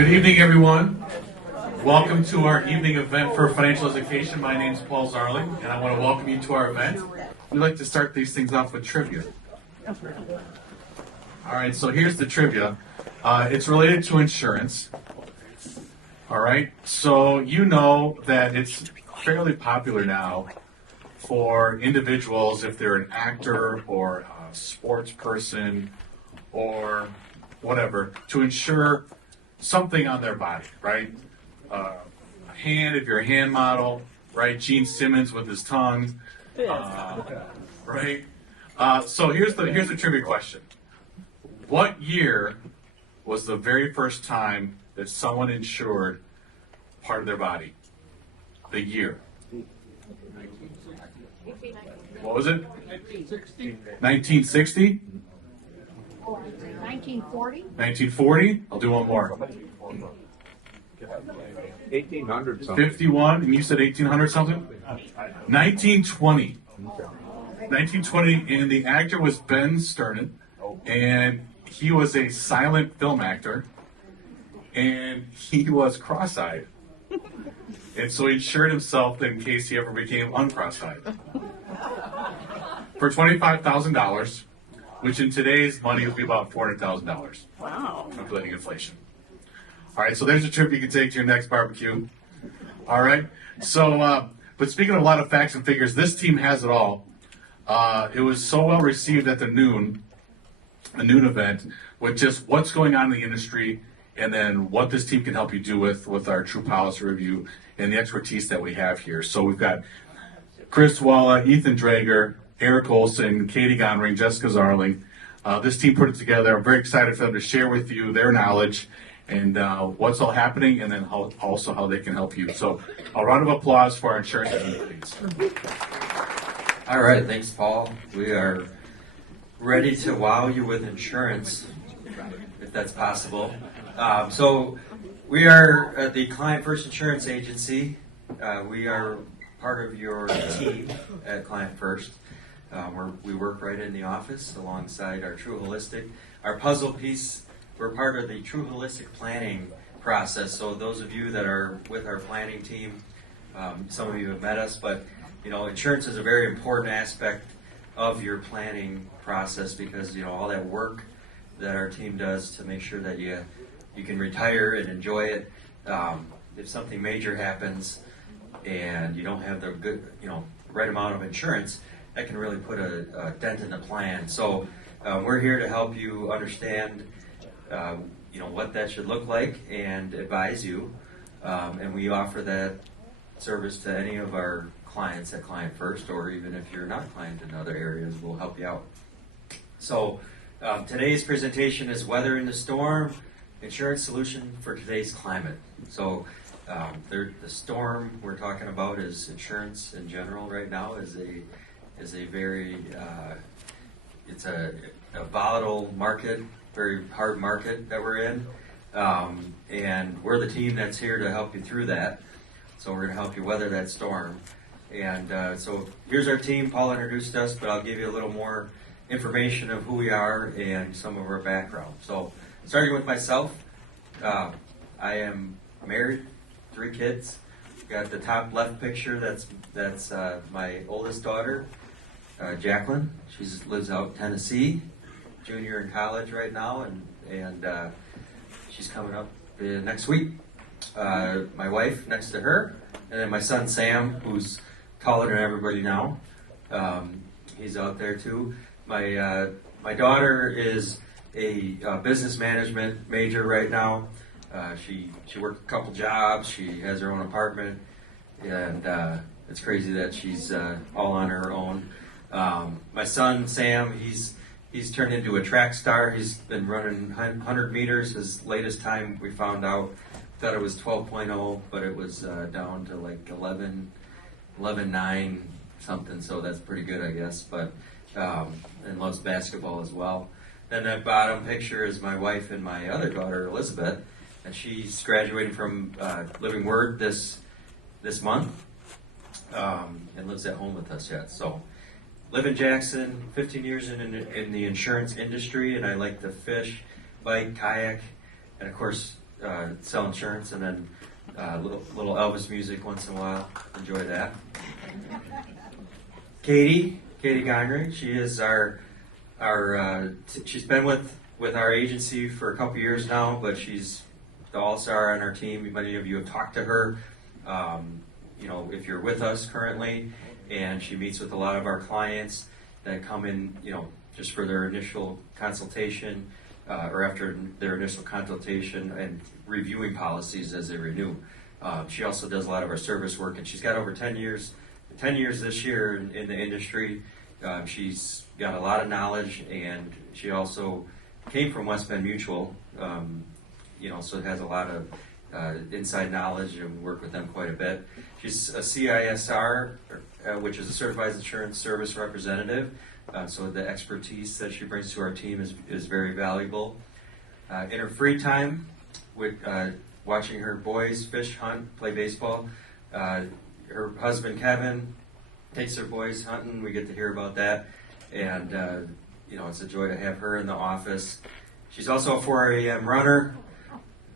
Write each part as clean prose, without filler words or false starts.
Good evening, everyone. Welcome to our evening event for financial education. My name is Paul Zarling, and I want to welcome you to our event. We like to start these things off with trivia. All right, so here's the trivia. It's related to insurance. All right, so you know that it's fairly popular now for individuals, if they're an actor or a sports person or whatever, to insure something on their body, right? A hand, if you're a hand model, right? Gene Simmons with his tongue, right? So here's the trivia question. What year was the very first time that someone insured part of their body? The year. What was it? 1960? 1940? 1940? I'll do one more. 1800 something. 51, and you said 1800 something? 1920. 1920, and the actor was Ben Sternin, and he was a silent film actor, and he was cross-eyed. And so he insured himself in case he ever became uncross-eyed. For $25,000, which in today's money would be about $400,000. Wow. Calculating inflation. All right, so there's a trip you can take to your next barbecue. All right, so, but speaking of a lot of facts and figures, this team has it all. It was so well received at the noon event, with just what's going on in the industry, and then what this team can help you do with our TruePolicy review and the expertise that we have here. So we've got Chris Walla, Ethan Drager, Eric Olson, Katie Gonring, Jessica Zarling. This team put it together. I'm very excited for them to share with you their knowledge and what's all happening, and then also how they can help you. So a round of applause for our insurance team, please. All right, thanks, Paul. We are ready to wow you with insurance, if that's possible. So we are the Client First Insurance Agency. We are part of your team at Client First. We work right in the office alongside our True Holistic. Our puzzle piece, we're part of the True Holistic planning process. So those of you that are with our planning team, some of you have met us, but insurance is a very important aspect of your planning process because all that work that our team does to make sure that you can retire and enjoy it. If something major happens and you don't have the good right amount of insurance, that can really put a dent in the plan. So we're here to help you understand what that should look like and advise you, and we offer that service to any of our clients at Client First, or even if you're not a client in other areas, we'll help you out. So today's presentation is Weathering the Storm, Insurance Solution for Today's Climate. So the storm we're talking about is insurance in general right now is a very it's a volatile market, very hard market that we're in, and we're the team that's here to help you through that. So we're going to help you weather that storm. And so here's our team. Paul introduced us, but I'll give you a little more information of who we are and some of our background. So starting with myself, I am married, 3 kids. Got the top left picture. That's my oldest daughter, Jacqueline. She lives out in Tennessee, junior in college right now, and she's coming up next week. My wife next to her, and then my son Sam, who's taller than everybody now. He's out there too. My daughter is a business management major right now. She worked a couple jobs. She has her own apartment, and it's crazy that she's all on her own. My son Sam, he's turned into a track star. He's been running 100 meters. His latest time we found out, thought it was 12.0, but it was down to like 11.9 something. So that's pretty good, I guess. But and loves basketball as well. Then that bottom picture is my wife and my other daughter Elizabeth, and she's graduating from Living Word this month, and lives at home with us yet. So live in Jackson, 15 years in the insurance industry, and I like to fish, bike, kayak, and of course sell insurance, and then little Elvis music once in a while. Enjoy that. Katie Geinrich, she is she's been with our agency for a couple years now, but she's the all-star on our team. Many of you have talked to her. If you're with us currently, and she meets with a lot of our clients that come in, just for their initial consultation, or after their initial consultation and reviewing policies as they renew. She also does a lot of our service work, and she's got over 10 years this year in the industry. She's got a lot of knowledge, and she also came from West Bend Mutual, so has a lot of inside knowledge, and we work with them quite a bit. She's a CISR, which is a Certified Insurance Service Representative, so the expertise that she brings to our team is very valuable. In her free time, with watching her boys fish, hunt, play baseball, her husband Kevin takes her boys hunting. We get to hear about that, and it's a joy to have her in the office. She's also a 4 a.m. runner.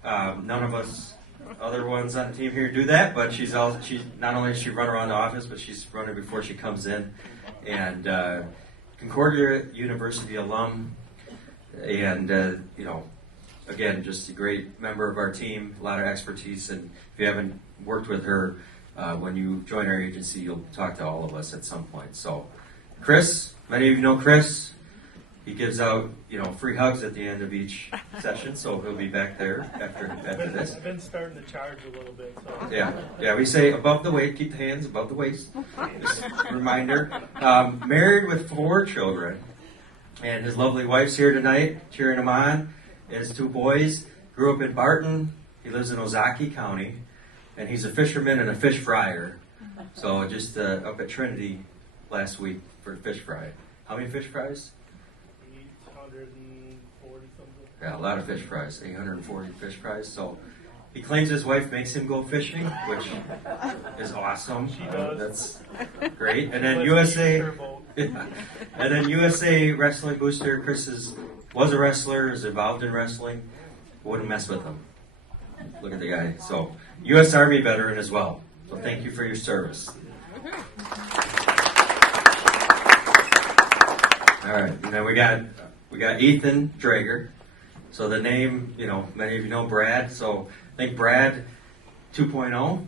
None of us other ones on the team here do that, but she's not only does she run around the office, but she's running before she comes in. And Concordia University alum, and again, just a great member of our team, a lot of expertise. And if you haven't worked with her, when you join our agency, you'll talk to all of us at some point. So, Chris, many of you know Chris. He gives out, free hugs at the end of each session, so he'll be back there after this. I've been starting to charge a little bit. So. Yeah. We say above the waist, keep the hands above the waist. Just a reminder. Married with 4 children, and his lovely wife's here tonight, cheering him on. His 2 boys grew up in Barton. He lives in Ozaukee County, and he's a fisherman and a fish fryer. So just up at Trinity last week for fish fry. How many fish fries? 840 something. Yeah, a lot of fish fries, 840 fish fries. So he claims his wife makes him go fishing, which is awesome. She does. That's great. And then USA Wrestling Booster. Chris was a wrestler, is involved in wrestling. Wouldn't mess with him. Look at the guy. So U.S. Army veteran as well. So thank you for your service. All right, and then we got Ethan Drager. So the name, many of you know Brad. So I think Brad 2.0.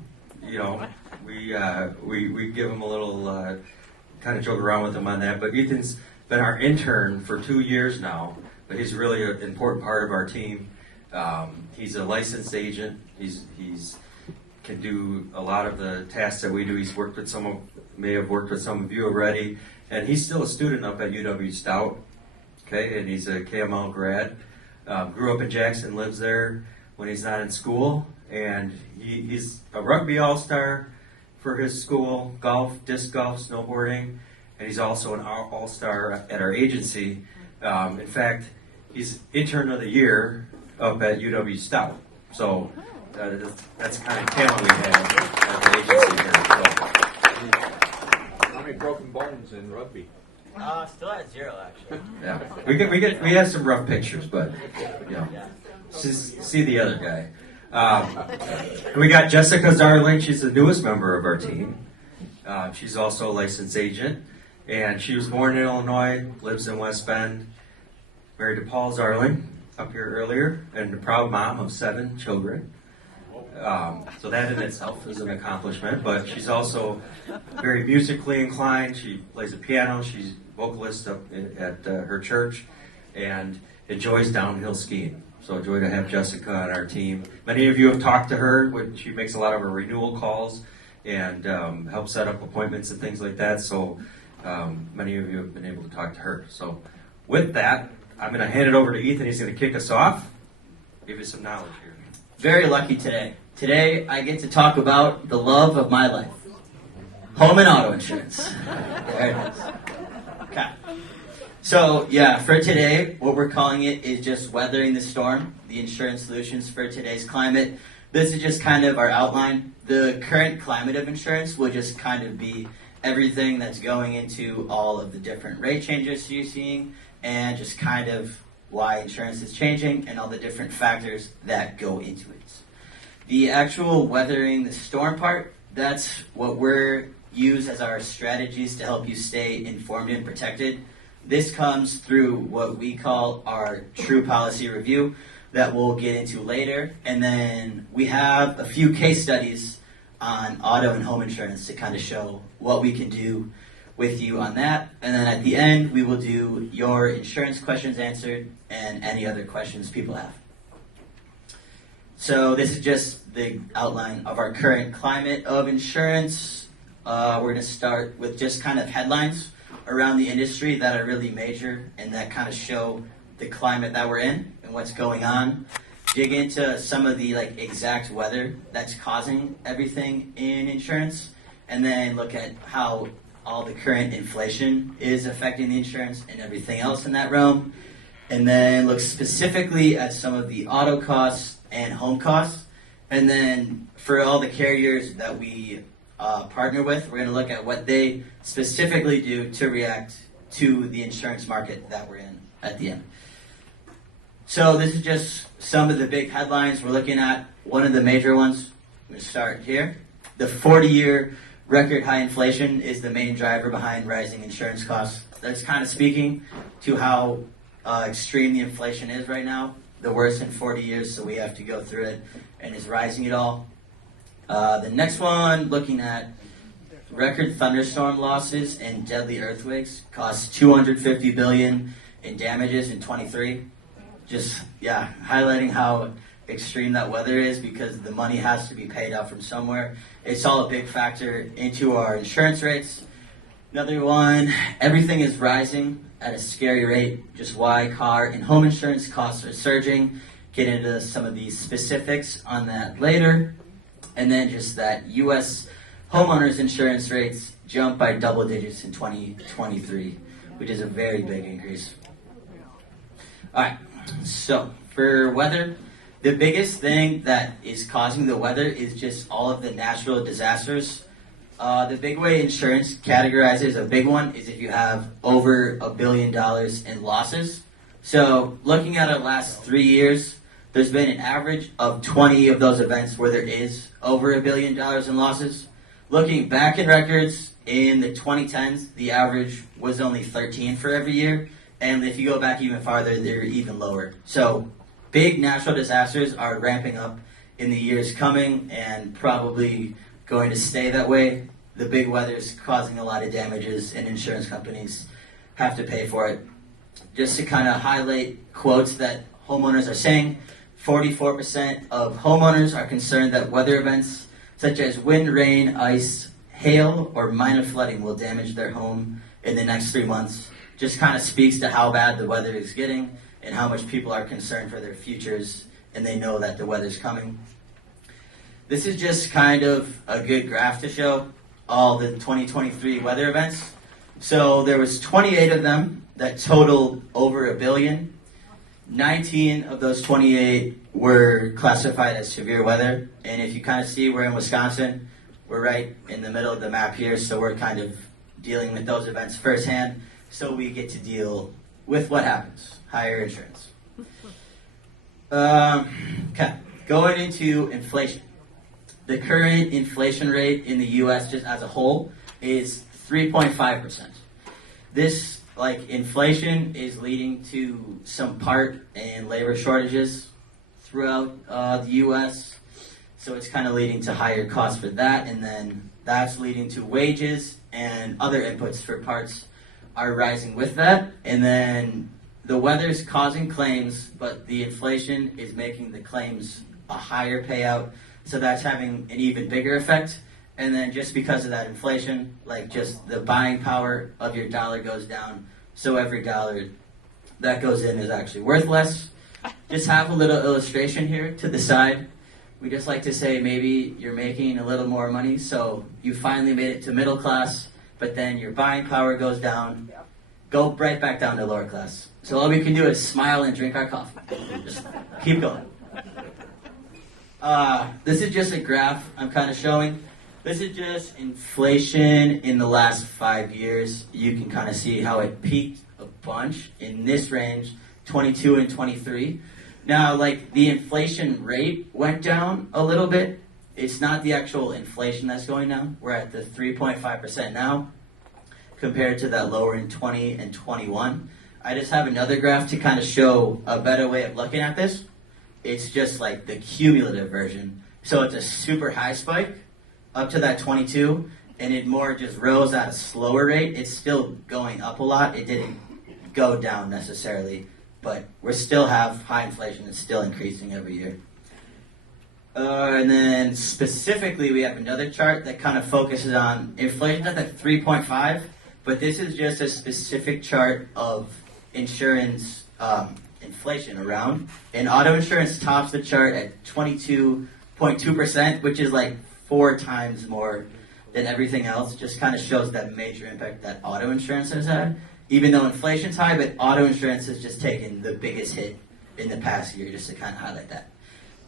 We give him a little kind of joke around with him on that. But Ethan's been our intern for 2 years now. But he's really an important part of our team. He's a licensed agent. He's can do a lot of the tasks that we do. He's worked with may have worked with some of you already. And he's still a student up at UW Stout. Okay, and he's a KML grad. Grew up in Jackson, lives there when he's not in school. And he's a rugby all-star for his school, golf, disc golf, snowboarding. And he's also an all-star at our agency. In fact, he's intern of the year up at UW Stout. So that's the kind of talent we have at the agency here. So, How many broken bones in rugby? Still at 0 actually. yeah, we have some rough pictures, but see the other guy. We got Jessica Zarling. She's the newest member of our team. She's also a licensed agent, and she was born in Illinois, lives in West Bend, married to Paul Zarling up here earlier, and a proud mom of 7 children. So that in itself is an accomplishment, but she's also very musically inclined. She plays the piano. She's a vocalist up at her church and enjoys downhill skiing. So a joy to have Jessica on our team. Many of you have talked to her. She makes a lot of her renewal calls and helps set up appointments and things like that. So many of you have been able to talk to her. So with that, I'm going to hand it over to Ethan. He's going to kick us off, give you some knowledge here. Very lucky today. Today I get to talk about the love of my life. Home and auto insurance. There it is. Okay. So for today, what we're calling it is just weathering the storm, the insurance solutions for today's climate. This is just kind of our outline. The current climate of insurance will just kind of be everything that's going into all of the different rate changes you're seeing and just kind of why insurance is changing and all the different factors that go into it. The actual weathering the storm part, that's what we're use as our strategies to help you stay informed and protected. This comes through what we call our TruePolicy review that we'll get into later. And then we have a few case studies on auto and home insurance to kind of show what we can do with you on that. And then at the end, we will do your insurance questions answered and any other questions people have. So this is just the outline of our current climate of insurance. We're going to start with just kind of headlines around the industry that are really major and that kind of show the climate that we're in and what's going on. Dig into some of the exact weather that's causing everything in insurance, and then look at how all the current inflation is affecting the insurance and everything else in that realm. And then look specifically at some of the auto costs and home costs. And then for all the carriers that we partner with, we're going to look at what they specifically do to react to the insurance market that we're in at the end. So this is just some of the big headlines we're looking at. One of the major ones, I'm going to start here. The 40-year record high inflation is the main driver behind rising insurance costs. That's kind of speaking to how extreme the inflation is right now, the worst in 40 years, so we have to go through it, and it's rising it all. The next one, looking at record thunderstorm losses and deadly earthquakes, cost $250 billion in damages in 23. Just, highlighting how extreme that weather is because the money has to be paid out from somewhere. It's all a big factor into our insurance rates. Another one, everything is rising at a scary rate. Just why car and home insurance costs are surging. Get into some of these specifics on that later. And then just that U.S. homeowners insurance rates jumped by double digits in 2023, which is a very big increase. All right, so for weather, the biggest thing that is causing the weather is just all of the natural disasters. The big way insurance categorizes a big one is if you have over $1 billion in losses. So looking at our last 3 years, there's been an average of 20 of those events where there is over $1 billion in losses. Looking back in records, in the 2010s, the average was only 13 for every year. And if you go back even farther, they're even lower. So big natural disasters are ramping up in the years coming and probably going to stay that way. The big weather's causing a lot of damages and insurance companies have to pay for it. Just to kind of highlight quotes that homeowners are saying, 44% of homeowners are concerned that weather events such as wind, rain, ice, hail, or minor flooding will damage their home in the next 3 months. Just kind of speaks to how bad the weather is getting and how much people are concerned for their futures and they know that the weather's coming. This is just kind of a good graph to show all the 2023 weather events. So there was 28 of them that totaled over $1 billion. 19 of those 28 were classified as severe weather. And if you kind of see, we're in Wisconsin. We're right in the middle of the map here, so we're kind of dealing with those events firsthand. So we get to deal with what happens, higher insurance. Okay, going into inflation. The current inflation rate in the U.S. just as a whole is 3.5%. This, inflation is leading to some part in labor shortages throughout the U.S. So it's kind of leading to higher costs for that, and then that's leading to wages and other inputs for parts are rising with that. And then the weather's causing claims, but the inflation is making the claims a higher payout. So that's having an even bigger effect. And then just because of that inflation, just the buying power of your dollar goes down. So every dollar that goes in is actually worth less. Just have a little illustration here to the side. We just like to say maybe you're making a little more money, so you finally made it to middle class, but then your buying power goes down. Go right back down to lower class. So all we can do is smile and drink our coffee. Just keep going. This is just a graph I'm kind of showing. This is just inflation in the last 5 years. You can kind of see how it peaked a bunch in this range 22 and 23. Now, like, the inflation rate went down a little bit. It's not the actual inflation that's going down. We're at the 3.5% now compared to that lower in 20 and 21. I just have another graph to kind of show a better way of looking at this. It's just like the cumulative version. So it's a super high spike up to that 22, and it more just rose at a slower rate. It's still going up a lot. It didn't go down necessarily, but we still have high inflation. It's still increasing every year. And then specifically, we have another chart that kind of focuses on inflation at that 3.5, but this is just a specific chart of insurance inflation around. And auto insurance tops the chart at 22.2%, which is like 4 times more than everything else. Just kind of shows that major impact that auto insurance has had. Even though inflation's high, but auto insurance has just taken the biggest hit in the past year, just to kind of highlight that.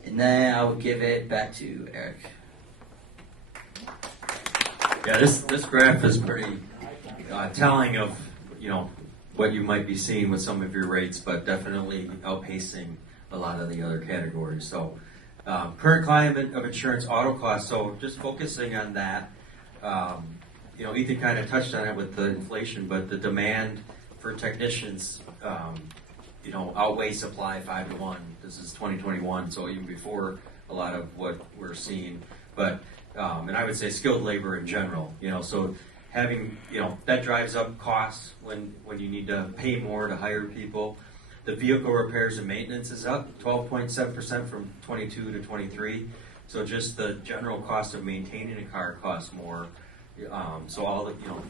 And then I will give it back to Eric. Yeah, this graph is pretty telling of, you know, what you might be seeing with some of your rates, but definitely outpacing a lot of the other categories. So current climate of insurance auto costs, so just focusing on that, you know, Ethan kind of touched on it with the inflation, but the demand for technicians, you know, outweigh supply 5 to 1. This is 2021, so even before a lot of what we're seeing. But, and I would say skilled labor in general, you know, so having, you know, that drives up costs when you need to pay more to hire people. The vehicle repairs and maintenance is up 12.7% from 22 to 23. So just the general cost of maintaining a car costs more. So all the, you know,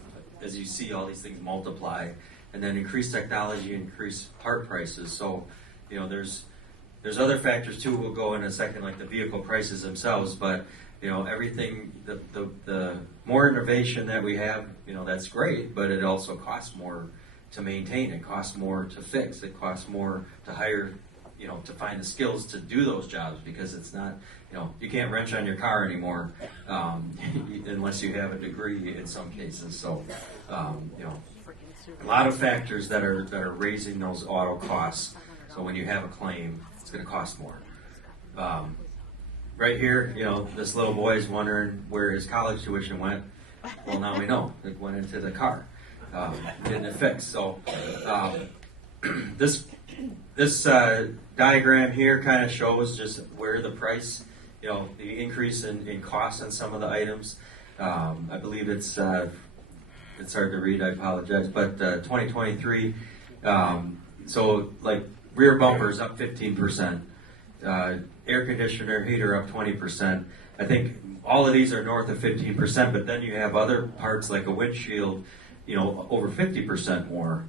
as you see, all these things multiply. And then increased technology, increased part prices. So, you know, there's other factors too. We'll go in a second, like the vehicle prices themselves. But you know, everything, the more innovation that we have, you know, that's great. But it also costs more to maintain. It costs more to fix. It costs more to hire, you know, to find the skills to do those jobs, because it's not, you know, you can't wrench on your car anymore unless you have a degree in some cases. So, you know, a lot of factors that are raising those auto costs. So when you have a claim, it's going to cost more. Right here, you know, this little boy is wondering where his college tuition went. Well, now we know it went into the car, getting it fixed. So this diagram here kind of shows just where the price, you know, the increase in cost on some of the items. I believe it's hard to read, I apologize, but 2023, so like rear bumpers up 15%, air conditioner, heater up 20%. I think all of these are north of 15%, but then you have other parts like a windshield, you know, over 50% more.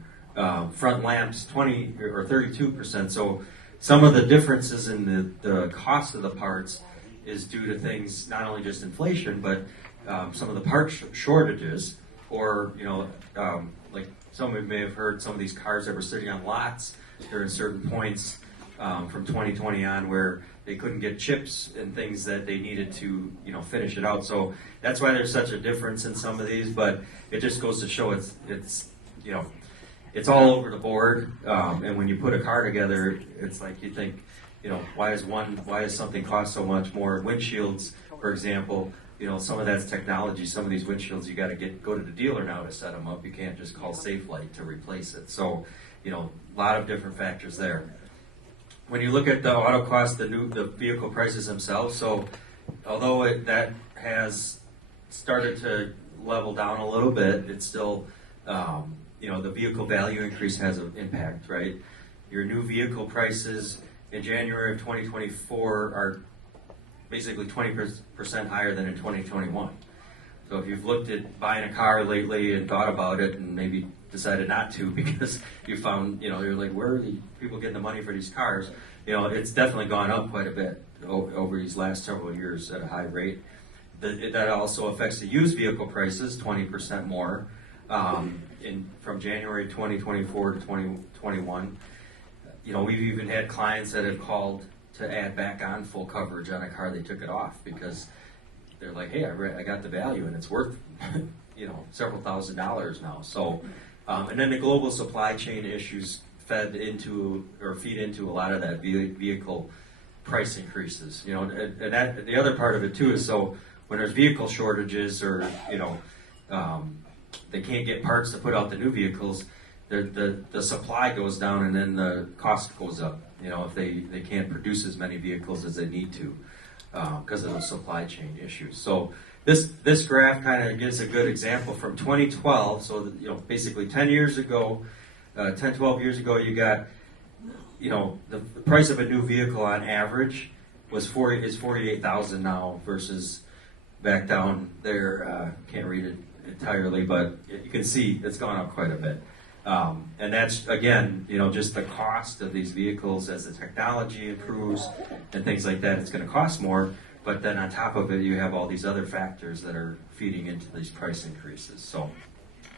Front lamps 20 or 32%. So some of the differences in the cost of the parts is due to things, not only just inflation, but some of the part shortages. Or, you know, like some of you may have heard, some of these cars that were sitting on lots during certain points from 2020 on, where they couldn't get chips and things that they needed to, you know, finish it out. So that's why there's such a difference in some of these. But it just goes to show it's you know, it's all over the board. And when you put a car together, it's like you think, you know, why does something cost so much more? Windshields, for example. You know, some of that's technology. Some of these windshields, you got to go to the dealer now to set them up. You can't just call Safelite to replace it. So, you know, a lot of different factors there. When you look at the auto cost, the vehicle prices themselves. So, although that has started to level down a little bit, it's still, you know, the vehicle value increase has an impact, right? Your new vehicle prices in January of 2024 are basically 20% higher than in 2021. So if you've looked at buying a car lately and thought about it and maybe decided not to because you found, you know, you're like, where are the people getting the money for these cars? You know, it's definitely gone up quite a bit over these last several years at a high rate. That also affects the used vehicle prices, 20% more from January 2024 to 2021. You know, we've even had clients that have called to add back on full coverage on a car they took it off because they're like, hey, I got the value and it's worth, you know, several $1,000s now. So, and then the global supply chain issues feed into a lot of that vehicle price increases. You know, and that the other part of it too is so when there's vehicle shortages or they can't get parts to put out the new vehicles, the supply goes down and then the cost goes up. You know, if they can't produce as many vehicles as they need to because of the supply chain issues. So this graph kind of gives a good example from 2012. So that, basically 10 years ago, 12 years ago, you got the price of a new vehicle on average is $48,000 now versus back down there. Can't read it entirely, but you can see it's gone up quite a bit. And that's, again, just the cost of these vehicles as the technology improves and things like that, it's going to cost more. But then on top of it, you have all these other factors that are feeding into these price increases. So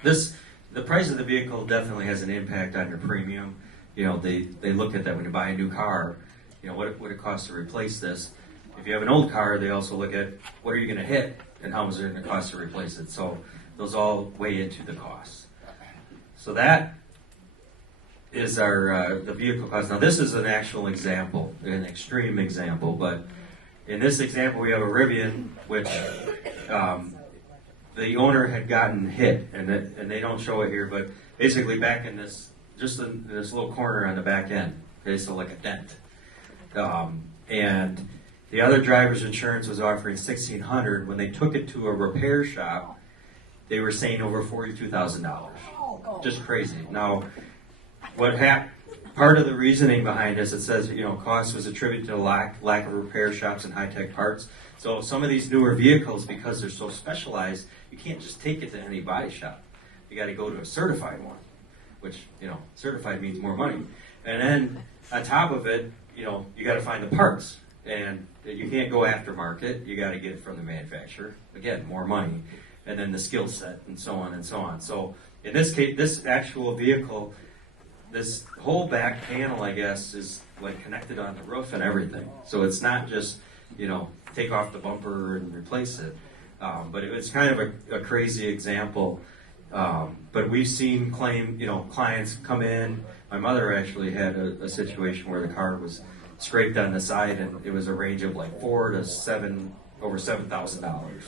the price of the vehicle definitely has an impact on your premium. They look at that when you buy a new car, what would it cost to replace this? If you have an old car, they also look at what are you going to hit and how much is it going to cost to replace it. So those all weigh into the cost. So that is the vehicle cost. Now this is an actual example, an extreme example, but in this example we have a Rivian which the owner had gotten hit, and they don't show it here, but basically back in this little corner on the back end, okay, so like a dent. And the other driver's insurance was offering $1,600. When they took it to a repair shop, they were saying over $42,000. Just crazy. Now, part of the reasoning behind this, it says, cost was attributed to lack of repair shops and high-tech parts. So some of these newer vehicles, because they're so specialized, you can't just take it to any body shop. You got to go to a certified one, which, certified means more money. And then on top of it, you got to find the parts. And you can't go aftermarket. You got to get it from the manufacturer. Again, more money. And then the skill set and so on and so on. So in this case, this actual vehicle, this whole back panel, I guess, is like connected on the roof and everything. So it's not just, take off the bumper and replace it. But it's kind of a crazy example. But we've seen clients come in. My mother actually had a situation where the car was scraped on the side, and it was a range of like over $7,000.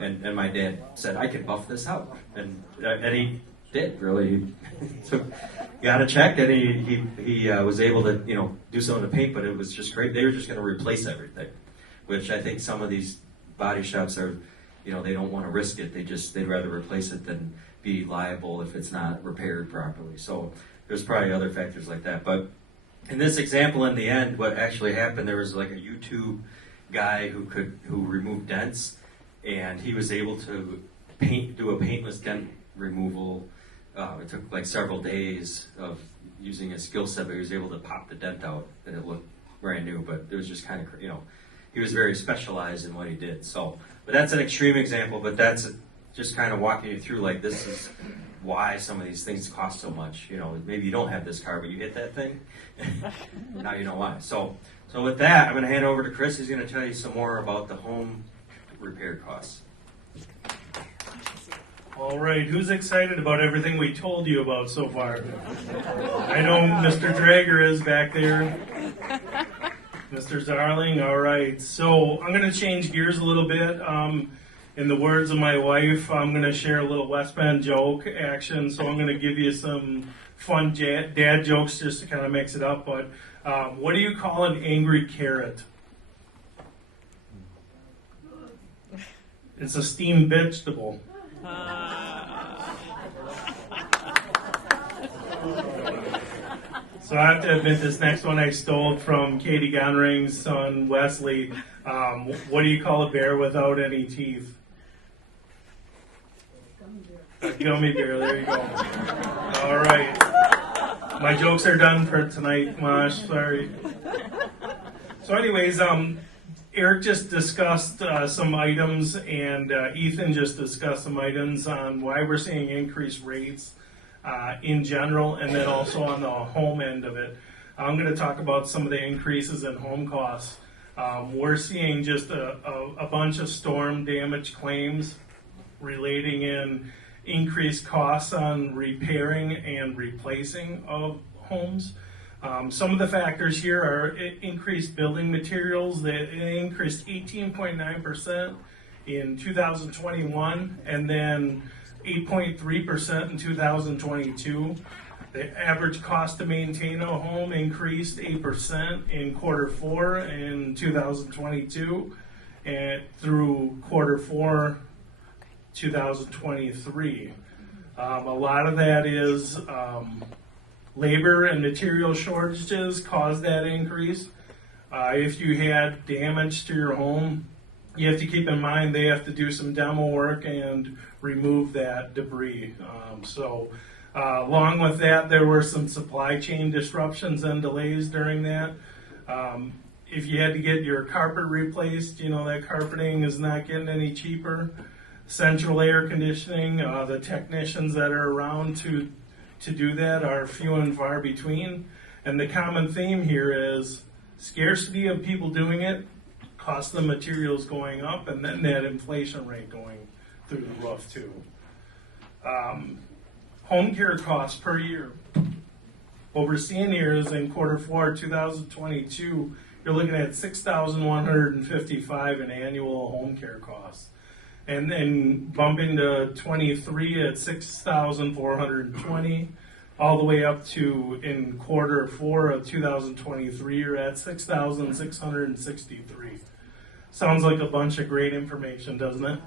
And my dad said, I can buff this out, and he did really. So got a check, and he was able to do some of the paint, but it was just great. They were just going to replace everything, which I think some of these body shops are, they don't want to risk it. They'd rather replace it than be liable if it's not repaired properly. So there's probably other factors like that. But in this example, in the end, what actually happened, there was like a YouTube guy who removed dents, and he was able to do a paintless dent removal. It took like several days of using his skill set, but he was able to pop the dent out, and it looked brand new. But it was just kind of, he was very specialized in what he did. So, but that's an extreme example. But that's just kind of walking you through, like, this is why some of these things cost so much. Maybe you don't have this car, but you hit that thing. Now you know why. So with that, I'm going to hand over to Chris. He's going to tell you some more about the home repair costs. All right, who's excited about everything we told you about so far? I know Mr. Drager is back there. Mr. Zarling, all right. So I'm going to change gears a little bit. In the words of my wife, I'm going to share a little West Bend joke action. So I'm going to give you some fun dad jokes just to kind of mix it up. But what do you call an angry carrot? It's a steamed vegetable. So I have to admit, this next one I stole from Katie Gonring's son, Wesley. What do you call a bear without any teeth? A gummy bear, there you go. All right. My jokes are done for tonight, Mosh, sorry. So anyways, Eric just discussed some items, and Ethan just discussed some items on why we're seeing increased rates in general, and then also on the home end of it. I'm going to talk about some of the increases in home costs. We're seeing just a bunch of storm damage claims relating in increased costs on repairing and replacing of homes. Some of the factors here are increased building materials. They increased 18.9% in 2021 and then 8.3% in 2022. The average cost to maintain a home increased 8% in quarter four in 2022 and through quarter four 2023. A lot of that is labor and material shortages caused that increase. If you had damage to your home, you have to keep in mind they have to do some demo work and remove that debris. Along with that, there were some supply chain disruptions and delays during that. If you had to get your carpet replaced, that carpeting is not getting any cheaper. Central air conditioning, the technicians that are around to do that are few and far between. And the common theme here is scarcity of people doing it, cost of materials going up, and then that inflation rate going through the roof too. Home care costs per year. What we're seeing here is in quarter four 2022, you're looking at $6,155 in annual home care costs. And then bumping to 23 at 6,420, all the way up to in quarter four of 2023, you're at 6,663. Sounds like a bunch of great information, doesn't it?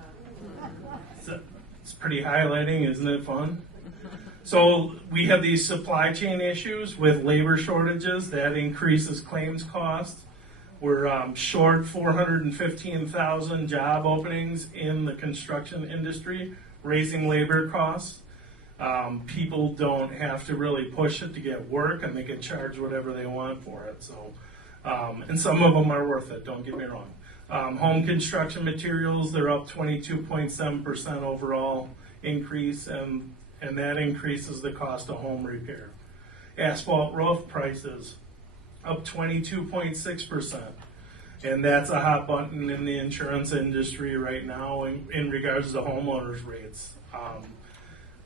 It's pretty highlighting, isn't it fun? So we have these supply chain issues with labor shortages that increases claims costs. We're short 415,000 job openings in the construction industry, raising labor costs. People don't have to really push it to get work, and they can charge whatever they want for it. So, and some of them are worth it, don't get me wrong. Home construction materials, they're up 22.7% overall increase, and that increases the cost of home repair. Asphalt roof prices up 22.6%. And that's a hot button in the insurance industry right now in regards to homeowners rates.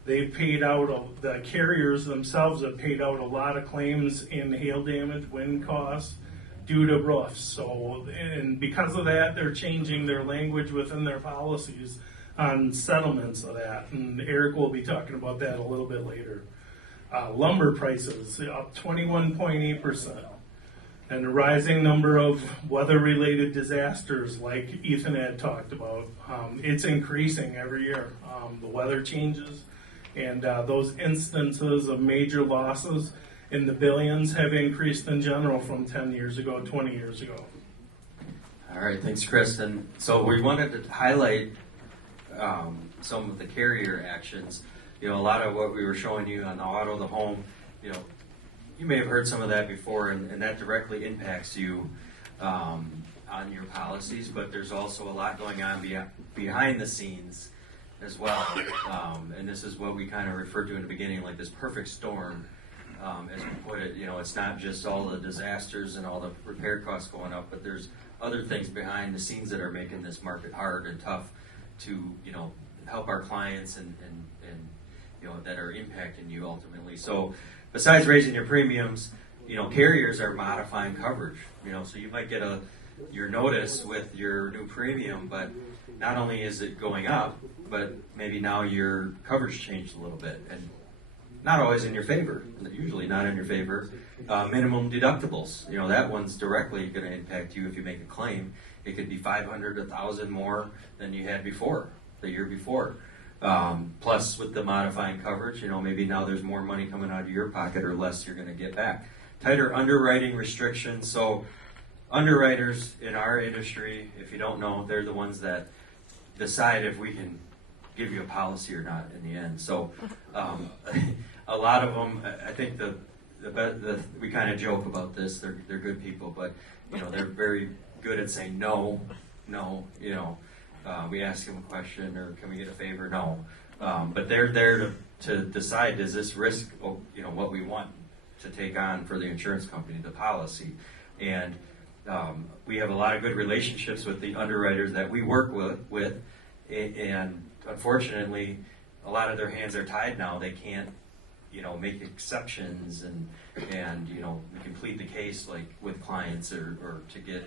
They've paid out, the carriers themselves have paid out a lot of claims in hail damage, wind costs due to roofs. So, and because of that, they're changing their language within their policies on settlements of that. And Eric will be talking about that a little bit later. Lumber prices up 21.8%. And the rising number of weather-related disasters, like Ethan had talked about, it's increasing every year. The weather changes, and those instances of major losses in the billions have increased in general from 10 years ago, 20 years ago. All right, thanks, Chris. And so we wanted to highlight some of the carrier actions. A lot of what we were showing you on the auto, the home, you may have heard some of that before, and that directly impacts you on your policies, but there's also a lot going on behind the scenes as well. And this is what we kind of referred to in the beginning, like this perfect storm, as we put it. It's not just all the disasters and all the repair costs going up, but there's other things behind the scenes that are making this market hard and tough to, help our clients and that are impacting you ultimately. So besides raising your premiums, carriers are modifying coverage. So you might get your notice with your new premium, but not only is it going up, but maybe now your coverage changed a little bit, and not always in your favor. Usually not in your favor. Minimum deductibles. That one's directly going to impact you if you make a claim. It could be $500, $1,000 more than you had before, the year before. Plus, with the modifying coverage, maybe now there's more money coming out of your pocket or less you're going to get back. Tighter underwriting restrictions. So, underwriters in our industry, if you don't know, they're the ones that decide if we can give you a policy or not in the end. So, a lot of them, I think we kind of joke about this. They're good people, but they're very good at saying no. We ask them a question, or can we get a favor? No. But they're there to decide, is this risk, what we want to take on for the insurance company, the policy. And we have a lot of good relationships with the underwriters that we work with. And unfortunately, a lot of their hands are tied now. They can't, make exceptions and complete the case like with clients or to get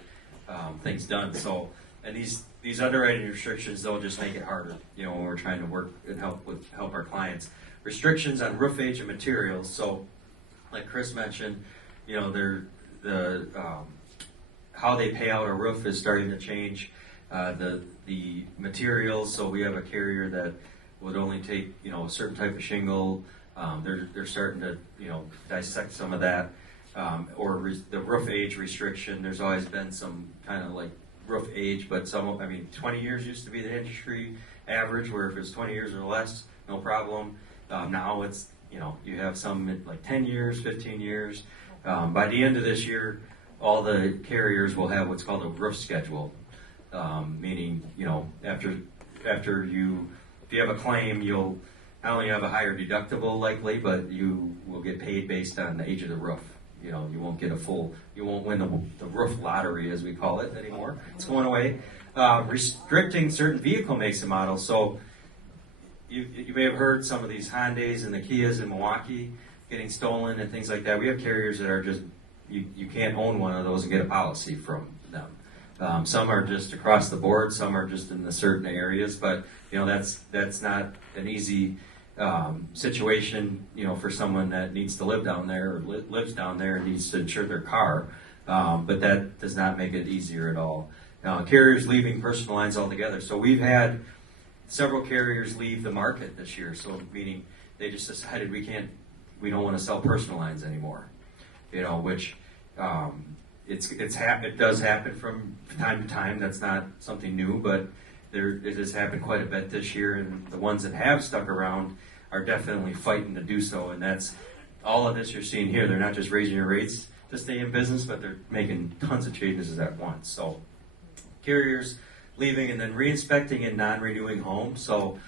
things done. So, and these underwriting restrictions, they'll just make it harder, when we're trying to work and help our clients. Restrictions on roof age and materials. So, like Chris mentioned, how they pay out a roof is starting to change. The materials. So we have a carrier that would only take a certain type of shingle. They're starting to dissect some of that. The roof age restriction. There's always been some kind of like roof age, but 20 years used to be the industry average, where if it's 20 years or less, no problem. Now it's, you have some at like 10 years, 15 years. By the end of this year, all the carriers will have what's called a roof schedule, meaning, after you, if you have a claim, you'll not only have a higher deductible likely, but you will get paid based on the age of the roof. You won't get you won't win the roof lottery, as we call it, anymore. It's going away. Restricting certain vehicle makes and models. So you may have heard some of these Hondas and the Kias in Milwaukee getting stolen and things like that. We have carriers that are just, you can't own one of those and get a policy from them. Some are just across the board, some are just in the certain areas, but that's not an easy situation, for someone that needs to live down there or lives down there and needs to insure their car. But that does not make it easier at all. Carriers leaving personal lines altogether. So we've had several carriers leave the market this year. So meaning they just decided we don't want to sell personal lines anymore. Which it does happen from time to time. That's not something new, but it has happened quite a bit this year, and the ones that have stuck around are definitely fighting to do so. And that's all of this you're seeing here. They're not just raising your rates to stay in business, but they're making tons of changes at once. So carriers leaving and then re-inspecting and non-renewing homes. So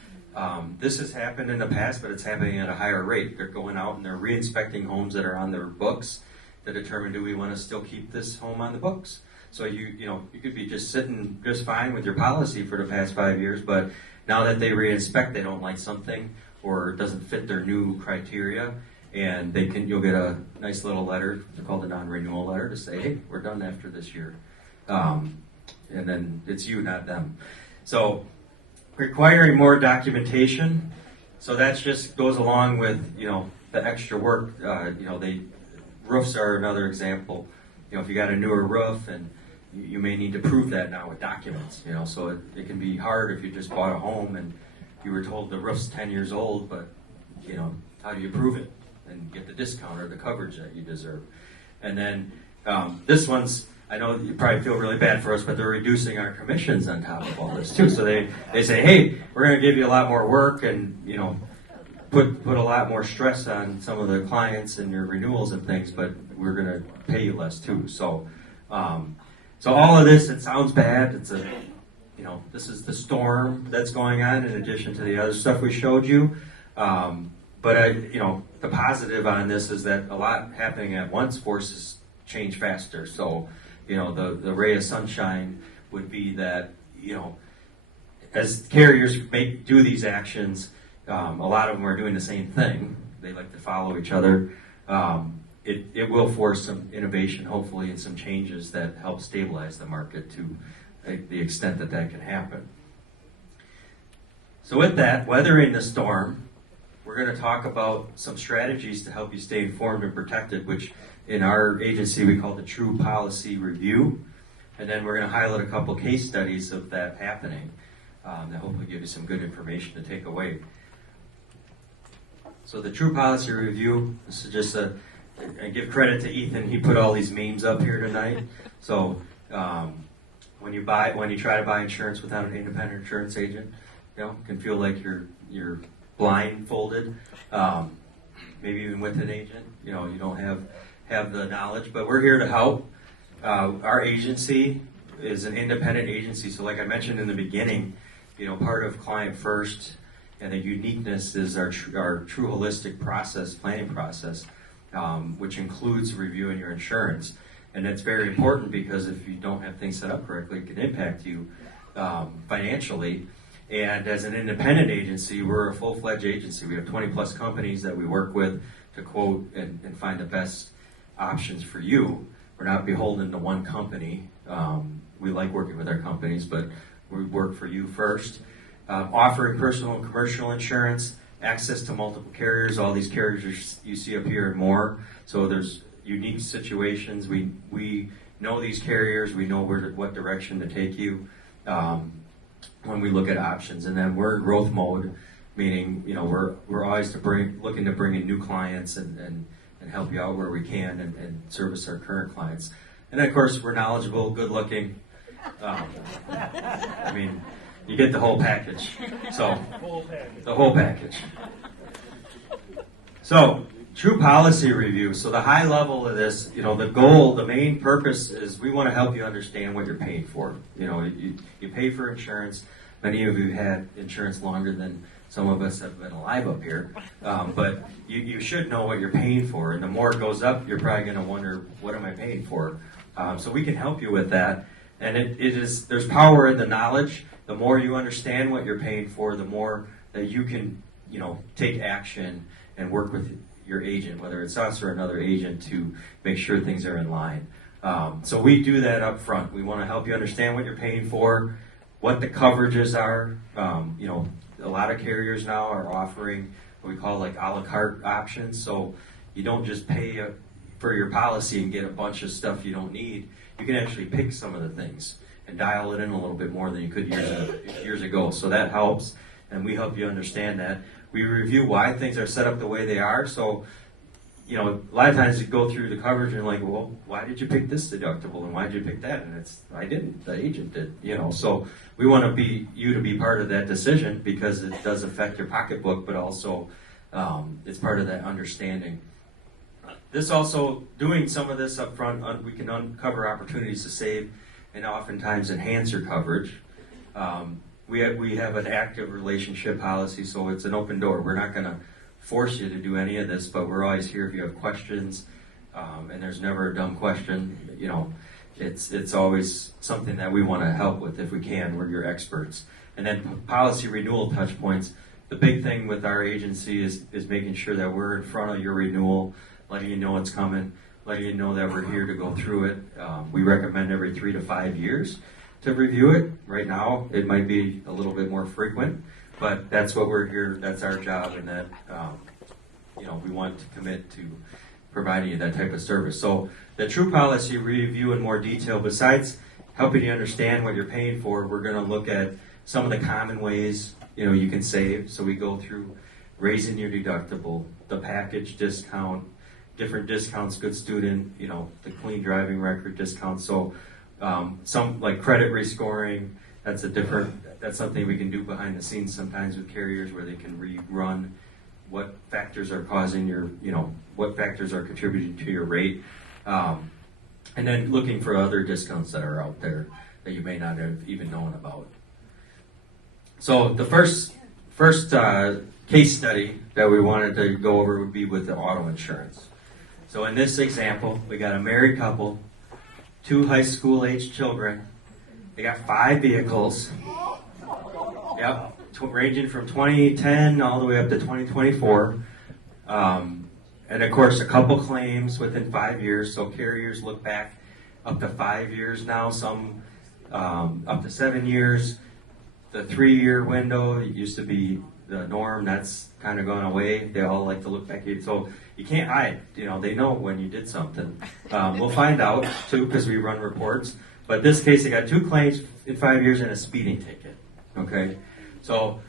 this has happened in the past, but it's happening at a higher rate. They're going out and they're re-inspecting homes that are on their books to determine, do we want to still keep this home on the books? So you could be just sitting just fine with your policy for the past 5 years, but now that they re-inspect, they don't like something or it doesn't fit their new criteria, and you'll get a nice little letter called a non-renewal letter to say, hey, we're done after this year. And then it's you, not them. So requiring more documentation. So that just goes along with, the extra work. Roofs are another example. If you got a newer roof, and you may need to prove that now with documents. So it can be hard if you just bought a home and you were told the roof's 10 years old, but how do you prove it and get the discount or the coverage that you deserve? And then this one's, I know you probably feel really bad for us, but they're reducing our commissions on top of all this too. So they say, hey, we're going to give you a lot more work and put a lot more stress on some of the clients and your renewals and things, but we're going to pay you less too. So all of this, it sounds bad. It's this is the storm that's going on in addition to the other stuff we showed you. But the positive on this is that a lot happening at once forces change faster. So, the ray of sunshine would be that, as carriers do these actions, a lot of them are doing the same thing. They like to follow each other. It will force some innovation, hopefully, and some changes that help stabilize the market to the extent that can happen. So with that, weathering the storm, we're going to talk about some strategies to help you stay informed and protected, which in our agency we call the TruePolicy review. And then we're going to highlight a couple case studies of that happening that hopefully give you some good information to take away. So the TruePolicy review, this is just I give credit to Ethan, he put all these memes up here tonight. So when you try to buy insurance without an independent insurance agent, it can feel like you're blindfolded. Maybe even with an agent, you don't have the knowledge, but we're here to help. Our agency is an independent agency, so like I mentioned in the beginning, part of Client First and the uniqueness is our true holistic planning process, which includes reviewing your insurance. And that's very important because if you don't have things set up correctly, it can impact you financially. And as an independent agency, we're a full-fledged agency. We have 20 plus companies that we work with to quote and find the best options for you. We're not beholden to one company. We like working with our companies, but we work for you first. Offering personal and commercial insurance, access to multiple carriers, all these carriers you see up here and more. So there's unique situations. We know these carriers. We know what direction to take you when we look at options. And then we're in growth mode, meaning we're always looking to bring in new clients and help you out where we can and service our current clients. And of course, we're knowledgeable, good looking. I mean, you get the whole package. So the whole package. So TruePolicy review. So the high level of this, the goal, the main purpose is we want to help you understand what you're paying for. You pay for insurance. Many of you had insurance longer than some of us have been alive up here. But you should know what you're paying for. And the more it goes up, you're probably going to wonder, what am I paying for? So we can help you with that. And there's power in the knowledge. The more you understand what you're paying for, the more that you can, take action and work with your agent, whether it's us or another agent, to make sure things are in line. So we do that up front. We want to help you understand what you're paying for, what the coverages are. A lot of carriers now are offering what we call like a la carte options. So you don't just pay for your policy and get a bunch of stuff you don't need. You can actually pick some of the things and dial it in a little bit more than you could years ago. So that helps, and we help you understand that. We review why things are set up the way they are. So, a lot of times you go through the coverage and like, well, why did you pick this deductible and why did you pick that? And I didn't, the agent did, So we want you to be part of that decision because it does affect your pocketbook, but also it's part of that understanding. This also, doing some of this up front, we can uncover opportunities to save and oftentimes enhance your coverage. We have an active relationship policy, so it's an open door. We're not going to force you to do any of this, but we're always here if you have questions, and there's never a dumb question. It's always something that we want to help with if we can. We're your experts. And then policy renewal touch points. The big thing with our agency is making sure that we're in front of your renewal, letting you know it's coming, letting you know that we're here to go through it. We recommend every 3 to 5 years to review it. Right now, it might be a little bit more frequent, but that's what we're here. That's our job, and that we want to commit to providing you that type of service. So the TruePolicy review in more detail. Besides helping you understand what you're paying for, we're going to look at some of the common ways you can save. So we go through raising your deductible, the package discount, different discounts, good student, the clean driving record discount. So some like credit rescoring, that's something we can do behind the scenes sometimes with carriers where they can rerun what factors are causing what factors are contributing to your rate. And then looking for other discounts that are out there that you may not have even known about. So the first case study that we wanted to go over would be with the auto insurance. So in this example, we got a married couple, 2 high school age children. They got 5 vehicles. Yep, ranging from 2010 all the way up to 2024. And of course, a couple claims within 5 years. So carriers look back up to 5 years now, some up to 7 years. The 3-year window, it used to be the norm. That's kind of gone away. They all like to look back. So you can't hide. They know when you did something. We'll find out, too, because we run reports. But in this case, they got 2 claims in 5 years and a speeding ticket. Okay? So,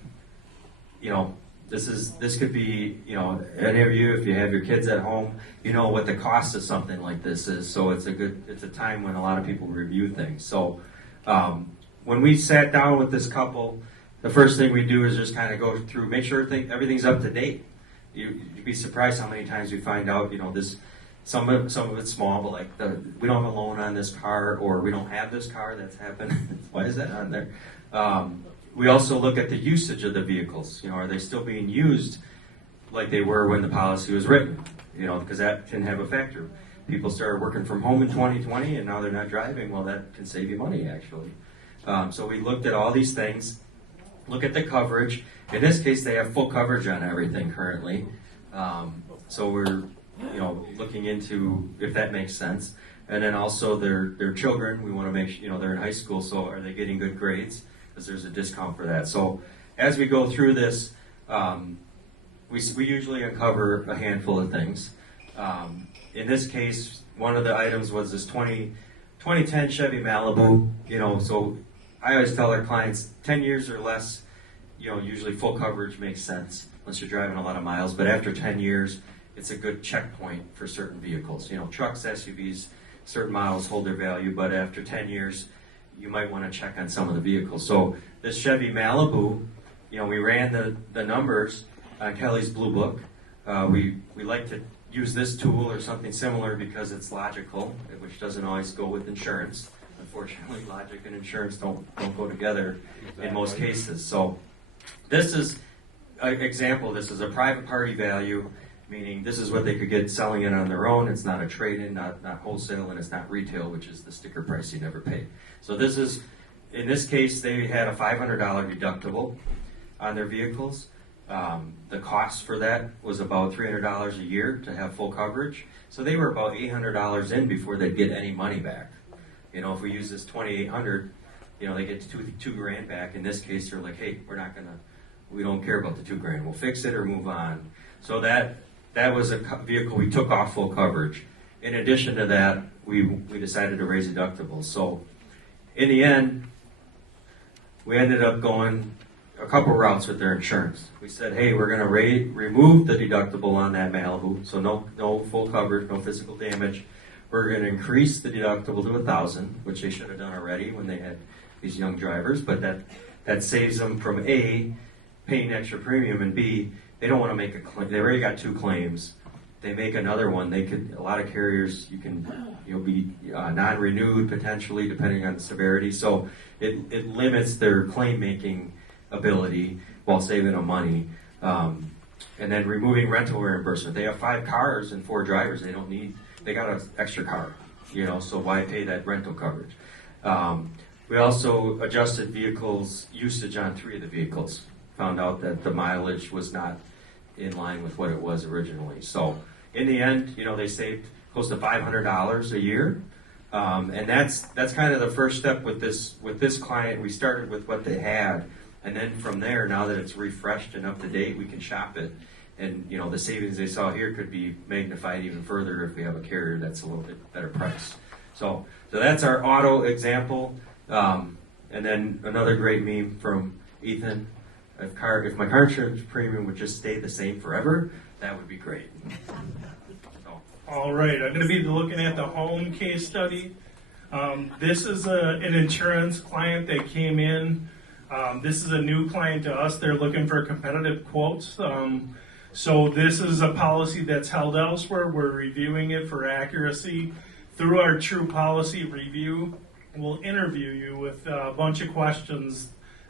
this could be, any of you, if you have your kids at home, you know what the cost of something like this is. So it's a time when a lot of people review things. So when we sat down with this couple, the first thing we do is just kind of go through, make sure everything's up to date. You'd be surprised how many times we find out, some of it's small, but like we don't have a loan on this car, or we don't have this car. That's happened. Why is that on there? We also look at the usage of the vehicles. Are they still being used like they were when the policy was written? Because that can have a factor. People started working from home in 2020, and now they're not driving. Well, that can save you money, actually. So we looked at all these things. look at the coverage. In this case, they have full coverage on everything currently. So we're, looking into if that makes sense. And then also their children, we want to make sure, they're in high school, so are they getting good grades? Because there's a discount for that. So as we go through this, we usually uncover a handful of things. In this case, one of the items was this 2010 Chevy Malibu, so I always tell our clients 10 years or less, usually full coverage makes sense unless you're driving a lot of miles, but after 10 years, it's a good checkpoint for certain vehicles. Trucks, SUVs, certain models hold their value, but after 10 years, you might want to check on some of the vehicles. So this Chevy Malibu, we ran the numbers on Kelly's Blue Book. We like to use this tool or something similar because it's logical, which doesn't always go with insurance. Unfortunately, logic and insurance don't go together in most cases. So this is an example. This is a private party value, meaning this is what they could get selling it on their own. It's not a trade-in, not wholesale, and it's not retail, which is the sticker price you never pay. So this is, in this case, they had a $500 deductible on their vehicles. The cost for that was about $300 a year to have full coverage. So they were about $800 in before they'd get any money back. If we use this $2,800, they get two grand back. In this case, they're like, hey, we don't care about the $2,000. We'll fix it or move on. So that was a vehicle we took off full coverage. In addition to that, we decided to raise deductibles. So in the end, we ended up going a couple routes with their insurance. We said, hey, we're going to remove the deductible on that Malibu, so no full coverage, no physical damage. We're going to increase the deductible to $1,000, which they should have done already when they had these young drivers, but that saves them from A, paying extra premium, and B, they don't want to make a claim. They already got 2 claims. They make another one. A lot of carriers, you'll be non-renewed potentially depending on the severity. So it limits their claim making ability while saving them money. And then removing rental reimbursement. They have 5 cars and 4 drivers. They got an extra car, so why pay that rental coverage? We also adjusted vehicles usage on 3 of the vehicles. Found out that the mileage was not in line with what it was originally. So in the end, they saved close to $500 a year. And that's kind of the first step with this client. We started with what they had. And then from there, now that it's refreshed and up to date, we can shop it. And the savings they saw here could be magnified even further if we have a carrier that's a little bit better price. So that's our auto example. And then another great meme from Ethan. If my car insurance premium would just stay the same forever, that would be great. All right, I'm going to be looking at the home case study. This is an insurance client that came in. This is a new client to us. They're looking for competitive quotes. So this is a policy that's held elsewhere. We're reviewing it for accuracy. Through our TruePolicy review, we'll interview you with a bunch of questions.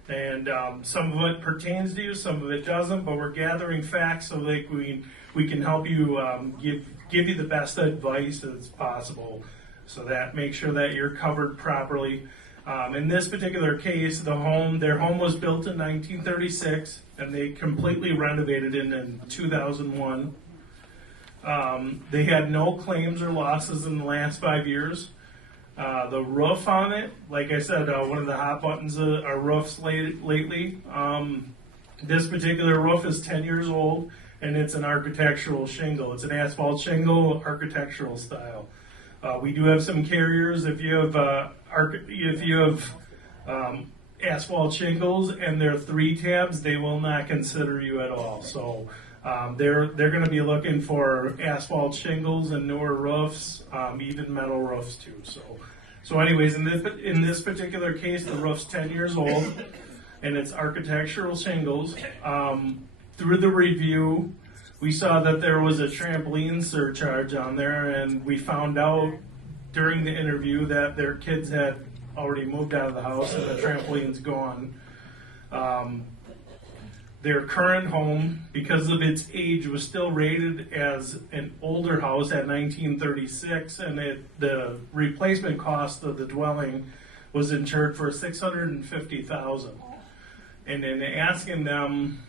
And some of it pertains to you, some of it doesn't, but we're gathering facts so that we can help you give you the best advice as possible, so that make sure that you're covered properly. In this particular case, their home was built in 1936, and they completely renovated it in 2001. They had no claims or losses in the last 5 years. The roof on it, like I said, one of the hot buttons are roofs lately. This particular roof is 10 years old, and it's an architectural shingle. It's an asphalt shingle, architectural style. We do have some carriers. If you have asphalt shingles and they're 3 tabs, they will not consider you at all. So they're going to be looking for asphalt shingles and newer roofs, even metal roofs too. So anyways, in this particular case, the roof's 10 years old, and it's architectural shingles. Through the review, we saw that there was a trampoline surcharge on there, and we found out during the interview that their kids had already moved out of the house and the trampoline's gone. Their current home, because of its age, was still rated as an older house at 1936, and the replacement cost of the dwelling was insured for $650,000. and then asking them,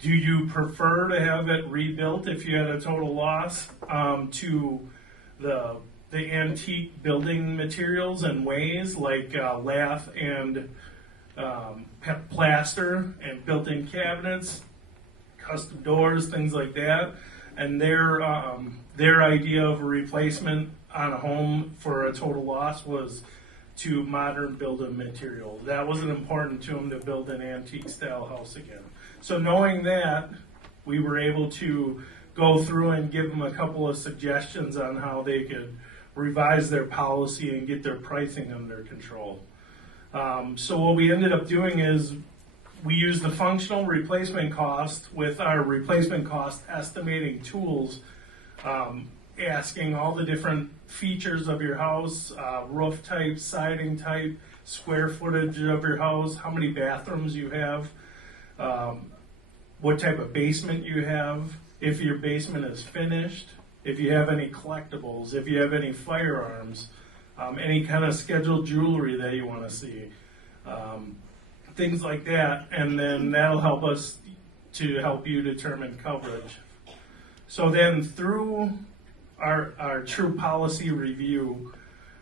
do you prefer to have it rebuilt if you had a total loss, to the antique building materials and ways like lath and plaster and built-in cabinets, custom doors, things like that. And their idea of a replacement on a home for a total loss was to modern building material. That wasn't important to them to build an antique style house again. So knowing that, we were able to go through and give them a couple of suggestions on how they could revise their policy and get their pricing under control. So what we ended up doing is we used the functional replacement cost with our replacement cost estimating tools, asking all the different features of your house, roof type, siding type, square footage of your house, how many bathrooms you have, what type of basement you have, if your basement is finished, if you have any collectibles, if you have any firearms, any kind of scheduled jewelry that you want to see, things like that, and then that'll help us to help you determine coverage. So then through our TruePolicy review,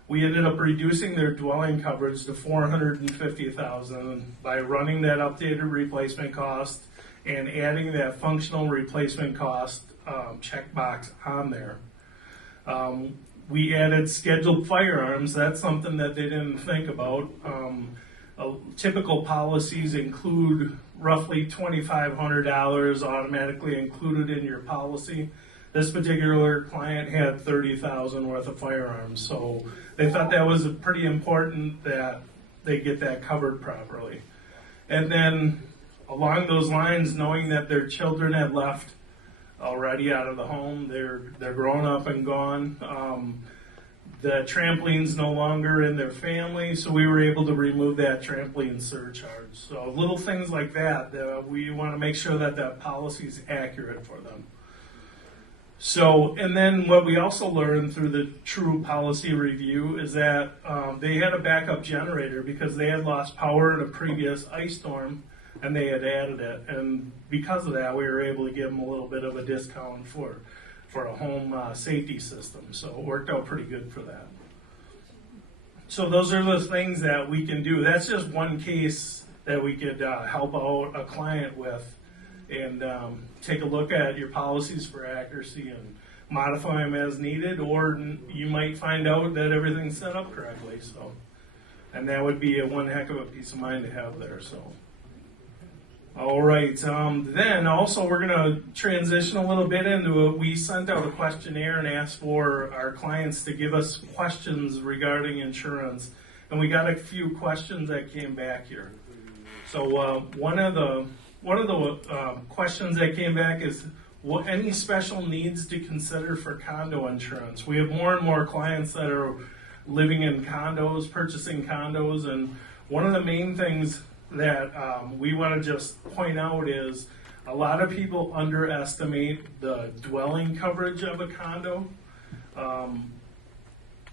we ended up reducing their dwelling coverage to $450,000 by running that updated replacement cost and adding that functional replacement cost checkbox on there. We added scheduled firearms. That's something that they didn't think about. Typical policies include roughly $2,500 automatically included in your policy. This particular client had $30,000 worth of firearms, so they thought that was pretty important that they get that covered properly. And then along those lines, knowing that their children had left already out of the home, they're grown up and gone. The trampoline's no longer in their family, so we were able to remove that trampoline surcharge. So little things like that, we want to make sure that that policy is accurate for them. So, and then what we also learned through the TruePolicy review is that they had a backup generator because they had lost power in a previous ice storm, and they had added it. And because of that, we were able to give them a little bit of a discount for a home safety system. So it worked out pretty good for that. So those are the things that we can do. That's just one case that we could help out a client with, and take a look at your policies for accuracy and modify them as needed, or you might find out that everything's set up correctly. So, and that would be one heck of a peace of mind to have there. So. All right, then also we're going to transition a little bit into it. We sent out a questionnaire and asked for our clients to give us questions regarding insurance, and we got a few questions that came back here. So one of the questions that came back is, any special needs to consider for condo insurance? We have more and more clients that are living in condos, purchasing condos, and one of the main things that we want to just point out is a lot of people underestimate the dwelling coverage of a condo.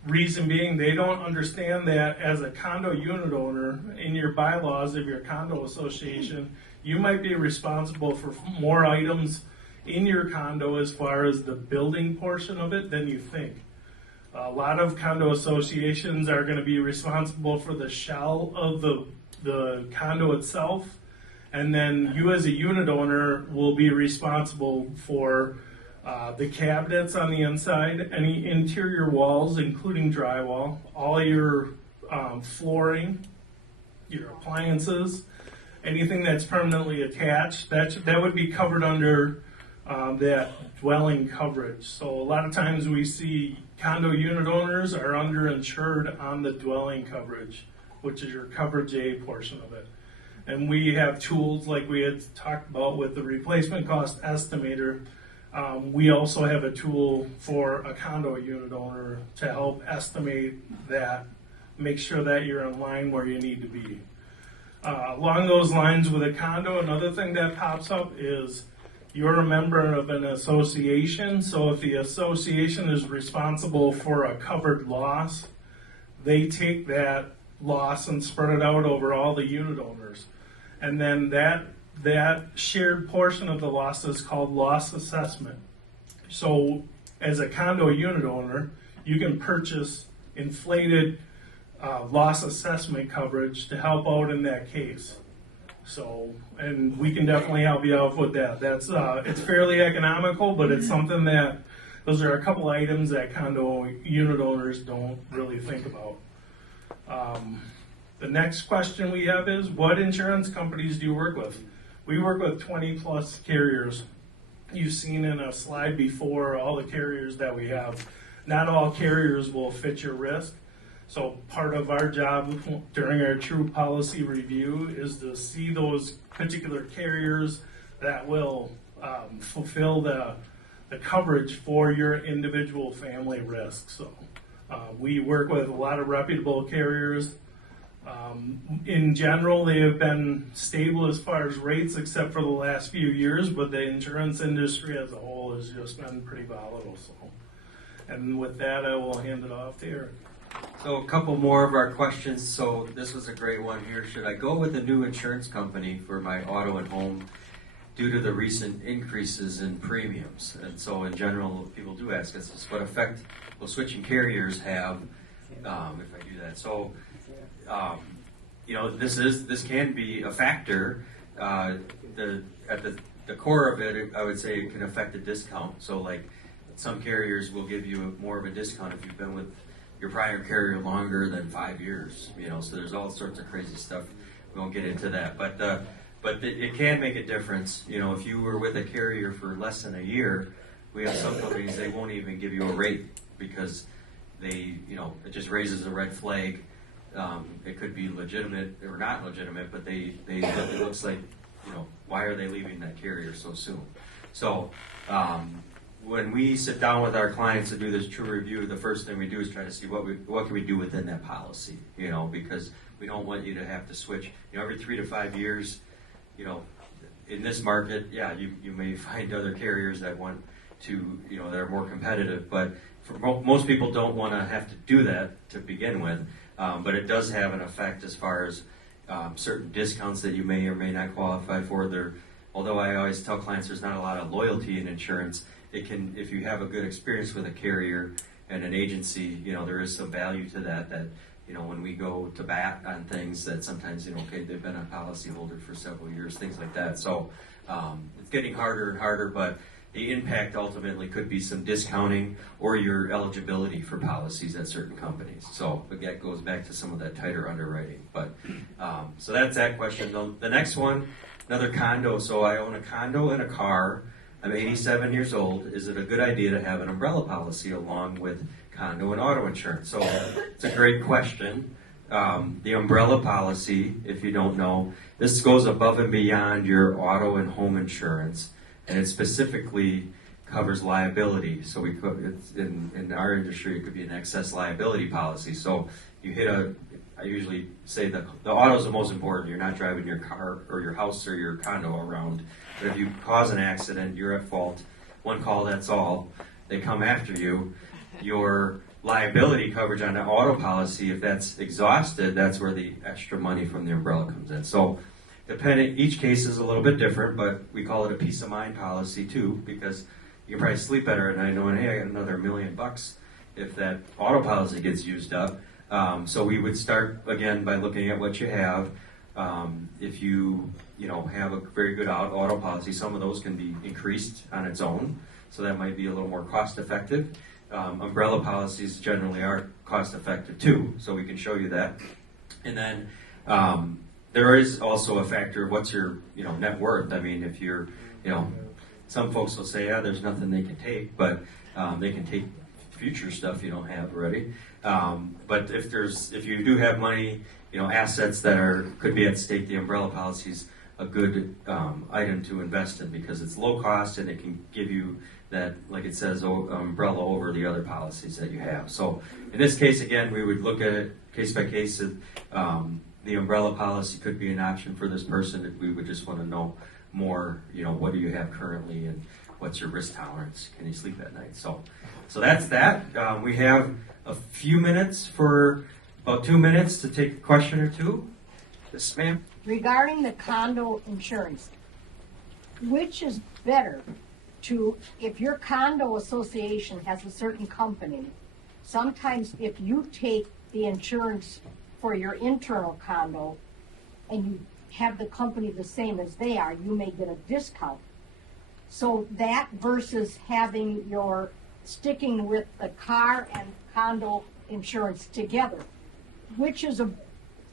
Reason being, they don't understand that as a condo unit owner, in your bylaws of your condo association, you might be responsible for more items in your condo as far as the building portion of it than you think. A lot of condo associations are going to be responsible for the shell of the condo itself, and then you as a unit owner will be responsible for the cabinets on the inside, any interior walls including drywall, all your flooring, your appliances, anything that's permanently attached, that would be covered under that dwelling coverage. So a lot of times we see condo unit owners are underinsured on the dwelling coverage, which is your coverage A portion of it. And we have tools like we had talked about with the replacement cost estimator. We also have a tool for a condo unit owner to help estimate that, make sure that you're in line where you need to be. Along those lines with a condo, another thing that pops up is you're a member of an association. So if the association is responsible for a covered loss, they take that loss and spread it out over all the unit owners. And then that shared portion of the loss is called loss assessment. So as a condo unit owner, you can purchase inflated loss assessment coverage to help out in that case. So, and we can definitely help you out with that. That's it's fairly economical, but it's something that those are a couple items that condo unit owners don't really think about. The next question we have is, what insurance companies do you work with? We work with 20 plus carriers. You've seen in a slide before all the carriers that we have. Not all carriers will fit your risk. So part of our job during our TruePolicy review is to see those particular carriers that will fulfill the coverage for your individual family risk. So we work with a lot of reputable carriers. In general, they have been stable as far as rates, except for the last few years, but the insurance industry as a whole has just been pretty volatile. So, and with that, I will hand it off to Eric. So a couple more of our questions. So this was a great one here. Should I go with a new insurance company for my auto and home due to the recent increases in premiums? And so in general, people do ask us this, what effect will switching carriers have if I do that? So, this can be a factor. At the core of it, I would say it can affect the discount. So like some carriers will give you more of a discount if you've been with your prior carrier longer than 5 years, so there's all sorts of crazy stuff. We won't get into that, but it can make a difference. If you were with a carrier for less than a year, we have some companies, they won't even give you a rate because it just raises a red flag. It could be legitimate or not legitimate, but it looks like, why are they leaving that carrier so soon? So, when we sit down with our clients to do this true review, the first thing we do is try to see what can we do within that policy, because we don't want you to have to switch. Every 3 to 5 years, in this market, you may find other carriers that want to, that are more competitive, but for most people don't want to have to do that to begin with. But it does have an effect as far as certain discounts that you may or may not qualify for. Although I always tell clients there's not a lot of loyalty in insurance, if you have a good experience with a carrier and an agency, there is some value to that, when we go to bat on things that sometimes, they've been a policyholder for several years, things like that. So it's getting harder and harder, but the impact ultimately could be some discounting or your eligibility for policies at certain companies. So that goes back to some of that tighter underwriting. But so that's that question. The next one, another condo. So I own a condo and a car. I'm 87 years old. Is it a good idea to have an umbrella policy along with condo and auto insurance? So it's a great question. The umbrella policy, if you don't know, this goes above and beyond your auto and home insurance, and it specifically covers liability. So in our industry, it could be an excess liability policy. So I usually say that the auto is the most important. You're not driving your car or your house or your condo around. But if you cause an accident, you're at fault. One call, that's all. They come after you. Your liability coverage on the auto policy, if that's exhausted, that's where the extra money from the umbrella comes in. So each case is a little bit different, but we call it a peace of mind policy too, because you can probably sleep better at night knowing, hey, I got another $1 million if that auto policy gets used up. So we would start again by looking at what you have. If you have a very good auto policy, some of those can be increased on its own, so that might be a little more cost effective. Umbrella policies generally are cost effective too, so we can show you that. And then there is also a factor of what's your net worth. I mean, if you're some folks will say, there's nothing they can take, but they can take future stuff you don't have already. But if you do have money, assets that could be at stake, the umbrella policy is a good item to invest in because it's low cost and it can give you that, like it says, umbrella over the other policies that you have. So in this case, again, we would look at it case by case. The umbrella policy could be an option for this person if we would just want to know more, what do you have currently and what's your risk tolerance? Can you sleep at night? So that's that. We have a few minutes about 2 minutes to take a question or two. Yes, ma'am. regarding the condo insurance, which is better to, if your condo association has a certain company, sometimes if you take the insurance for your internal condo and you have the company the same as they are, you may get a discount. So that versus having your, sticking with the car and condo insurance together, which is a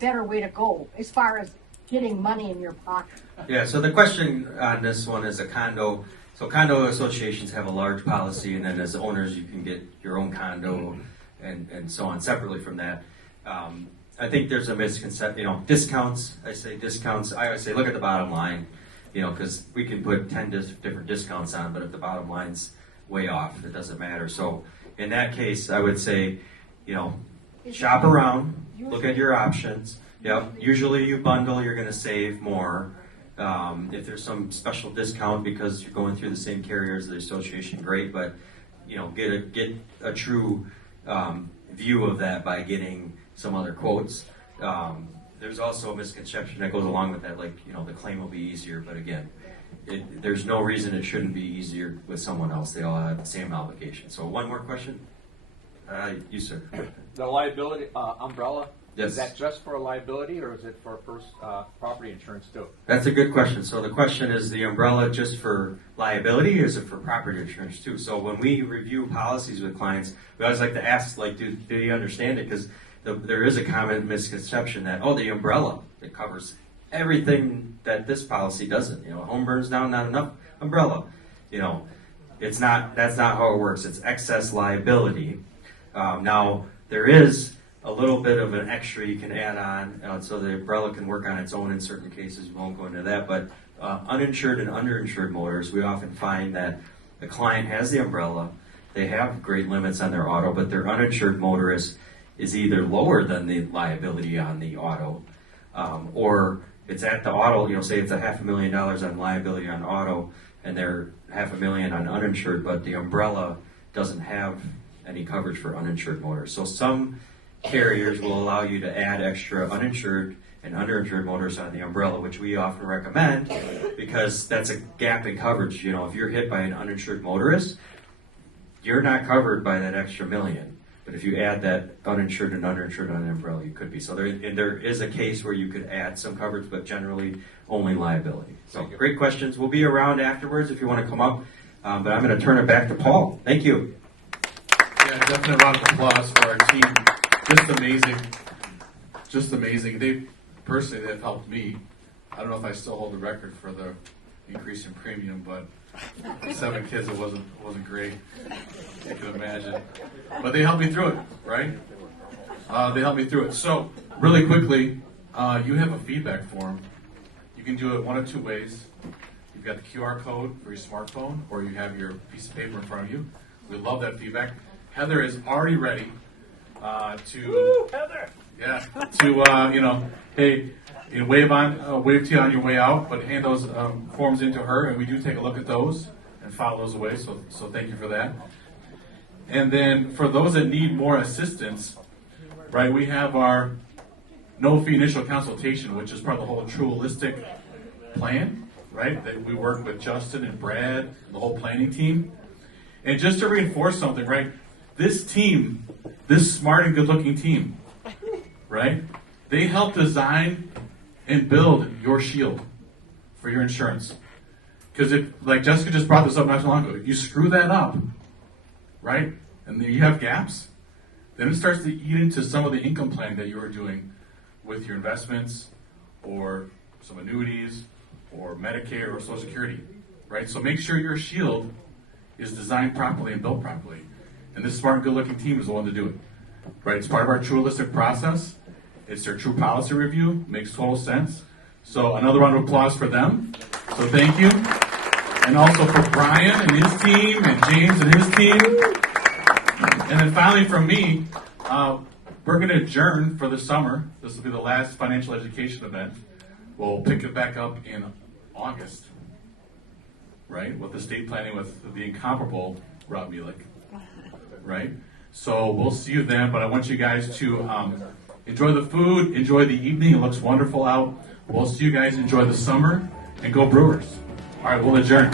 better way to go as far as getting money in your pocket? Yeah, so the question on this one is a condo. So condo associations have a large policy, and then as owners, you can get your own condo and so on separately from that. I think there's a misconception, discounts. I say discounts. I always say look at the bottom line, because we can put 10 different discounts on, but if the bottom line's way off, it doesn't matter. So in that case, I would say, shop around, look at your options. Yep. Usually you bundle, you're going to save more. If there's some special discount because you're going through the same carrier as the association, great. But get a true view of that by getting some other quotes. There's also a misconception that goes along with that, like the claim will be easier. But again, there's no reason it shouldn't be easier with someone else. They all have the same obligation. So one more question. You sir. The liability umbrella. Yes. Is that just for a liability, or is it for first property insurance too? That's a good question. So the question is, the umbrella just for liability, or is it for property insurance too? So when we review policies with clients, we always like to ask, do you understand it? Because there is a common misconception that, the umbrella, it covers everything that this policy doesn't. Home burns down, not enough umbrella. It's not. That's not how it works. It's excess liability. Now there is a little bit of an extra you can add on, so the umbrella can work on its own in certain cases. We won't go into that, but uninsured and underinsured motors, we often find that the client has the umbrella, they have great limits on their auto, but their uninsured motorist is either lower than the liability on the auto, or it's at the auto, say it's $500,000 on liability on auto, and they're $500,000 on uninsured, but the umbrella doesn't have any coverage for uninsured motorists. So some carriers will allow you to add extra uninsured and underinsured motorists on the umbrella, which we often recommend because that's a gap in coverage. If you're hit by an uninsured motorist, you're not covered by that extra $1 million. But if you add that uninsured and underinsured on the umbrella, you could be. So there is a case where you could add some coverage, but generally only liability. So great questions. We'll be around afterwards if you want to come up, but I'm going to turn it back to Paul. Thank you. Yeah, definitely a round of applause for our team. Just amazing. They've helped me. I don't know if I still hold the record for the increase in premium, but 7 kids, it wasn't great. You can imagine. But they helped me through it, right? They helped me through it. So, really quickly, you have a feedback form. You can do it one of two ways. You've got the QR code for your smartphone, or you have your piece of paper in front of you. We love that feedback. Heather is already ready Heather. wave to you on your way out, but hand those forms into her, and we do take a look at those and file those away, so thank you for that. And then for those that need more assistance, right, we have our no-fee initial consultation, which is part of the whole TruePolicy plan, right, that we work with Justin and Brad, the whole planning team. And just to reinforce something, right, this team, this smart and good-looking team, right, they help design and build your shield for your insurance. Because if, like Jessica just brought this up not too long ago, if you screw that up, right, and then you have gaps, then it starts to eat into some of the income planning that you were doing with your investments or some annuities or Medicare or Social Security, right? So make sure your shield is designed properly and built properly. And this smart and good-looking team is the one to do it, right? It's part of our TruePolicy process. It's their TruePolicy review. Makes total sense. So another round of applause for them. So thank you. And also for Brian and his team, and James and his team. And then finally from me, we're going to adjourn for the summer. This will be the last financial education event. We'll pick it back up in August, right? With estate planning with the incomparable Rob Mielek, right? So we'll see you then, but I want you guys to enjoy the food, enjoy the evening. It looks wonderful out. We'll see you guys enjoy the summer and go Brewers. All right, we'll adjourn.